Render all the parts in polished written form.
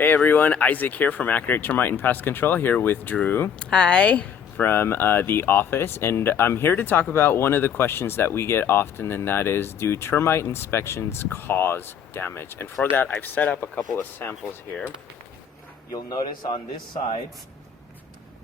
Hey everyone, Isaac here from Accurate Termite and Pest Control, here with Drew. Hi. From the office, and I'm here to talk about one of the questions that we get often, and that is, do termite inspections cause damage? And for that, I've set up a couple of samples here. You'll notice on this side,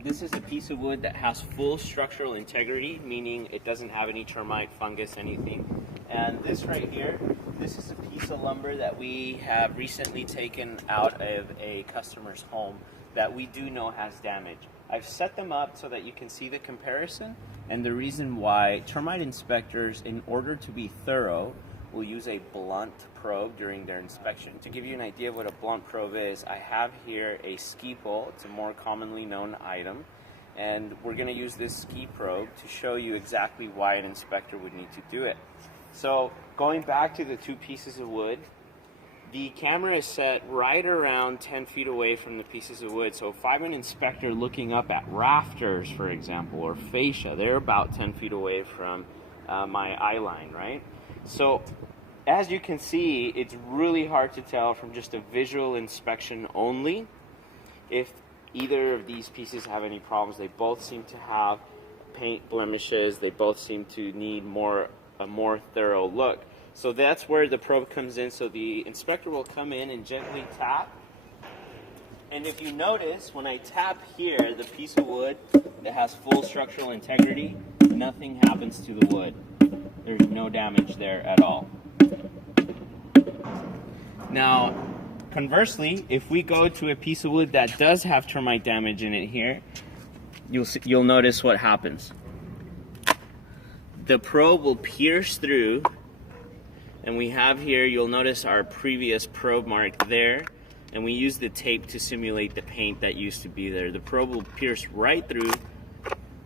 this is a piece of wood that has full structural integrity, meaning it doesn't have any termite, fungus, anything. And this right here, this is a piece of lumber that we have recently taken out of a customer's home that we do know has damage. I've set them up so that you can see the comparison and the reason why termite inspectors, in order to be thorough, will use a blunt probe during their inspection. To give you an idea of what a blunt probe is, I have here a ski pole. It's a more commonly known item, and we're going to use this ski probe to show you exactly why an inspector would need to do it. So going back to the two pieces of wood, the camera is set right around 10 feet away from the pieces of wood. So if I'm an inspector looking up at rafters, for example, or fascia, they're about 10 feet away from my eye line, right? So as you can see, it's really hard to tell from just a visual inspection only if either of these pieces have any problems. They both seem to have paint blemishes. They both seem to need a more thorough look. So that's where the probe comes in. So the inspector will come in and gently tap. And if you notice, when I tap here, the piece of wood that has full structural integrity, nothing happens to the wood. There's no damage there at all. Now, conversely, if we go to a piece of wood that does have termite damage in it here, you'll notice what happens. The probe will pierce through, and we have here, you'll notice our previous probe mark there, and we use the tape to simulate the paint that used to be there. The probe will pierce right through,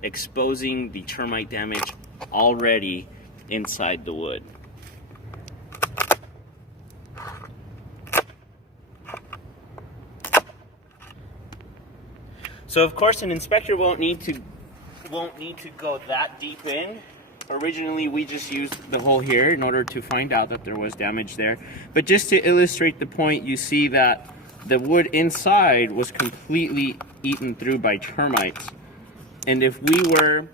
exposing the termite damage already inside the wood. So of course an inspector won't need to go that deep in. Originally we just used the hole here in order to find out that there was damage there. But just to illustrate the point, you see that the wood inside was completely eaten through by termites. And if we were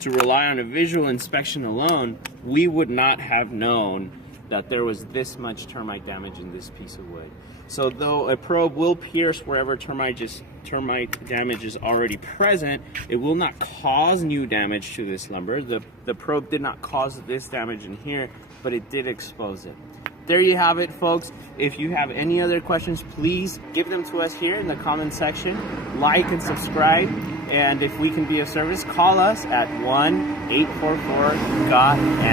to rely on a visual inspection alone, we would not have known that there was this much termite damage in this piece of wood. So though a probe will pierce wherever termite damage is already present, it will not cause new damage to this lumber. The probe did not cause this damage in here, but it did expose it. There you have it, folks. If you have any other questions, please give them to us here in the comment section. Like and subscribe. And if we can be of service, call us at 1-844-GOT-ANSWER.